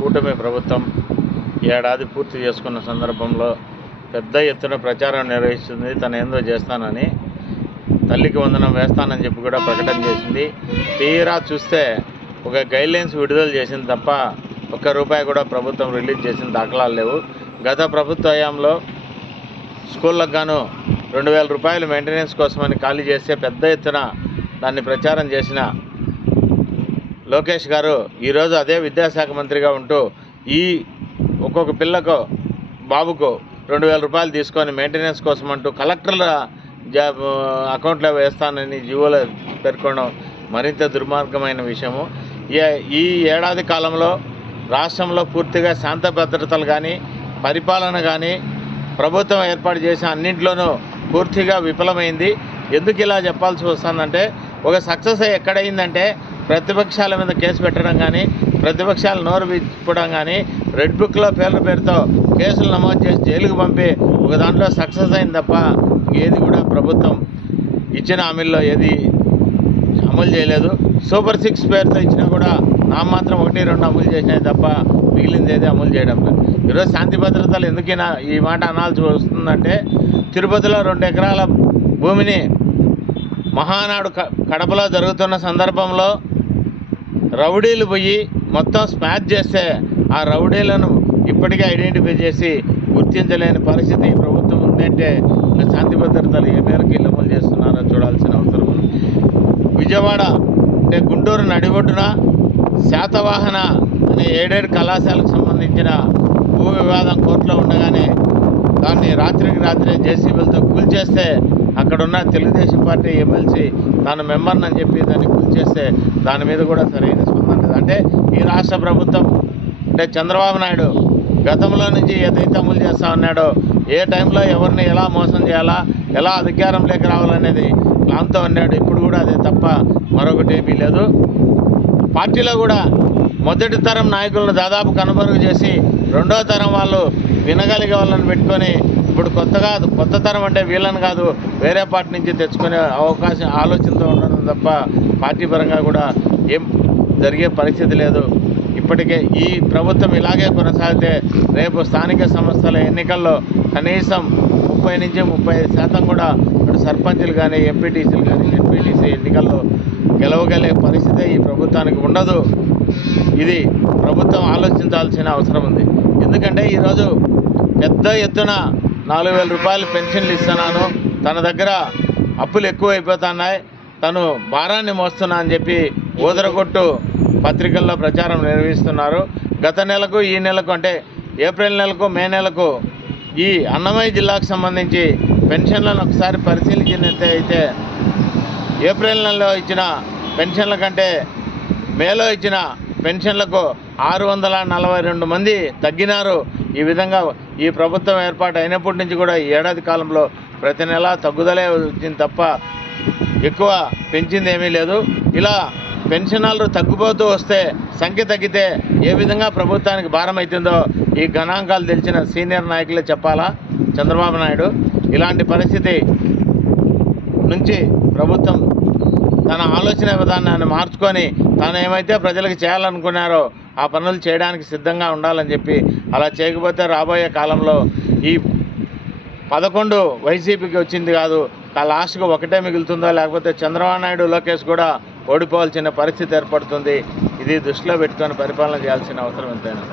కూటమి ప్రభుత్వం ఏడాది పూర్తి చేసుకున్న సందర్భంలో పెద్ద ఎత్తున ప్రచారం నిర్వహిస్తుంది తను ఏందో చేస్తానని తల్లికి వందనం వేస్తానని చెప్పి కూడా ప్రకటన చేసింది. తీరా చూస్తే ఒక గైడ్లైన్స్ విడుదల చేసింది తప్ప ఒక్క రూపాయి కూడా ప్రభుత్వం రిలీజ్ చేసిన దాఖలాలు లేవు. గత ప్రభుత్వ హయాంలో స్కూళ్ళకు గాను రెండు వేల రూపాయలు మెయింటెనెన్స్ కోసమని ఖాళీ చేస్తే పెద్ద ఎత్తున దాన్ని ప్రచారం చేసిన లోకేష్ గారు ఈరోజు అదే విద్యాశాఖ మంత్రిగా ఉంటూ ఈ ఒక్కొక్క పిల్లకు బాబుకు రెండు వేల రూపాయలు తీసుకొని మెయింటెనెన్స్ కోసం అంటూ కలెక్టర్ల జాబ్ అకౌంట్లో వేస్తానని జీవోలో పేర్కొనడం మరింత దుర్మార్గమైన విషయము. ఈ- ఈ ఏడాది కాలంలో రాష్ట్రంలో పూర్తిగా శాంత భద్రతలు కానీ పరిపాలన కానీ ప్రభుత్వం ఏర్పాటు చేసిన అన్నింటిలోనూ పూర్తిగా విఫలమైంది. ఎందుకు ఇలా చెప్పాల్సి వస్తుందంటే ఒక సక్సెస్ ఎక్కడైందంటే ప్రతిపక్షాల మీద కేసు పెట్టడం కానీ ప్రతిపక్షాలు నోరు విప్పడం కానీ రెడ్ బుక్లో పేర్ల పేరుతో కేసులు నమోదు చేసి జైలుకు పంపి ఒక దాంట్లో సక్సెస్ అయింది తప్ప ఏది కూడా ప్రభుత్వం ఇచ్చిన హామీల్లో ఏది అమలు చేయలేదు. సూపర్ సిక్స్ పేరుతో ఇచ్చినా కూడా నా మాత్రం ఒకటి రెండు అమలు చేసినాయి తప్ప మిగిలింది ఏది అమలు చేయడం లేదు. ఈరోజు శాంతి భద్రతలు ఎందుకైనా ఈ మాట అనాల్సి వస్తుందంటే తిరుపతిలో రెండు ఎకరాల భూమిని మహానాడు క- కడపలో జరుగుతున్న సందర్భంలో రౌడీలు పోయి మొత్తం స్మాచ్ చేస్తే ఆ రౌడీలను ఇప్పటికే ఐడెంటిఫై చేసి గుర్తించలేని పరిస్థితి ప్రభుత్వం ఉందంటే శాంతి భద్రతలు ఏ మేరకు వీళ్ళు అమలు చేస్తున్నారో చూడాల్సిన అవసరం ఉంది. విజయవాడ అంటే గుంటూరు నడిబొడ్డున శాతవాహన అనే ఏడేడు కళాశాలకు సంబంధించిన భూ వివాదం కోర్టులో ఉండగానే దాన్ని రాత్రికి రాత్రి జేసీబీలతో కూల్చేస్తే అక్కడున్న తెలుగుదేశం పార్టీ ఎమ్మెల్సీ తాను మెంబర్ని అని చెప్పి దాన్ని కూల్చేస్తే దాని మీద కూడా సరైన స్పందన లేదు. అంటే ఈ రాష్ట్ర ప్రభుత్వం అంటే చంద్రబాబు నాయుడు గతంలో నుంచి ఏదైతే అమలు చేస్తా ఉన్నాడో ఏ టైంలో ఎవరిని ఎలా మోసం చేయాలా ఎలా అధికారంలోకి రావాలనేది ప్లాన్తో ఉన్నాడు. ఇప్పుడు కూడా అదే తప్ప మరొకటి ఏమీ లేదు. పార్టీలో కూడా మొదటి తరం నాయకులను దాదాపు కనుమరుగు చేసి రెండో తరం వాళ్ళు వినగలిగే వాళ్ళని పెట్టుకొని ఇప్పుడు కొత్తగా కొత్త తరం అంటే వీళ్ళని కాదు వేరే పార్టీ నుంచి తెచ్చుకునే అవకాశం ఆలోచనతో ఉండడం తప్ప పార్టీ పరంగా కూడా ఏం జరిగే పరిస్థితి లేదు. ఇప్పటికే ఈ ప్రభుత్వం ఇలాగే కొనసాగితే రేపు స్థానిక సంస్థల ఎన్నికల్లో కనీసం ముప్పై నుంచి ముప్పై శాతం కూడా ఇప్పుడు సర్పంచులు కానీ ఎంపీటీసీలు కానీ ఎంపీటీసీ ఎన్నికల్లో గెలవగలే పరిస్థితి ఈ ప్రభుత్వానికి ఉండదు. ఇది ప్రభుత్వం ఆలోచించాల్సిన అవసరం ఉంది. ఎందుకంటే ఈరోజు పెద్ద ఎత్తున నాలుగు వేల రూపాయలు పెన్షన్లు ఇస్తున్నాను. తన దగ్గర అప్పులు ఎక్కువైపోతున్నాయి. తను భారాన్ని మోస్తున్నా అని చెప్పి ఊదరగొట్టు పత్రికల్లో ప్రచారం నిర్వహిస్తున్నారు. గత నెలకు ఈ నెలకు అంటే ఏప్రిల్ నెలకు మే నెలకు ఈ అన్నమయ్య జిల్లాకు సంబంధించి పెన్షన్లను ఒకసారి పరిశీలించినట్టు అయితే ఏప్రిల్ నెలలో ఇచ్చిన పెన్షన్ల కంటే మేలో ఇచ్చిన పెన్షన్లకు ఆరు వందల నలభై రెండు మంది తగ్గినారు. ఈ విధంగా ఈ ప్రభుత్వం ఏర్పాటు అయినప్పటి నుంచి కూడా ఈ ఏడాది కాలంలో ప్రతి నెల తగ్గుదలే వచ్చింది తప్ప ఎక్కువ పెంచింది ఏమీ లేదు. ఇలా పెన్షనర్లు తగ్గిపోతూ వస్తే సంఖ్య తగ్గితే ఏ విధంగా ప్రభుత్వానికి భారం అవుతుందో ఈ గణాంకాలు తెలిసిన సీనియర్ నాయకులే చెప్పాలా? చంద్రబాబు నాయుడు. ఇలాంటి పరిస్థితి నుంచి ప్రభుత్వం తన ఆలోచన విధానాన్ని మార్చుకొని తాను ఏమైతే ప్రజలకు చేయాలనుకున్నారో ఆ పనులు చేయడానికి సిద్ధంగా ఉండాలని చెప్పి అలా చేయకపోతే రాబోయే కాలంలో ఈ పదకొండు వైసీపీకి వచ్చింది కాదు ఆ లాస్ట్కి ఒకటే మిగులుతుందో లేకపోతే చంద్రబాబు నాయుడు లోకేష్ కూడా ఓడిపోవాల్సిన పరిస్థితి ఏర్పడుతుంది. ఇది దృష్టిలో పెట్టుకొని పరిపాలన చేయాల్సిన అవసరం ఎంతైనా.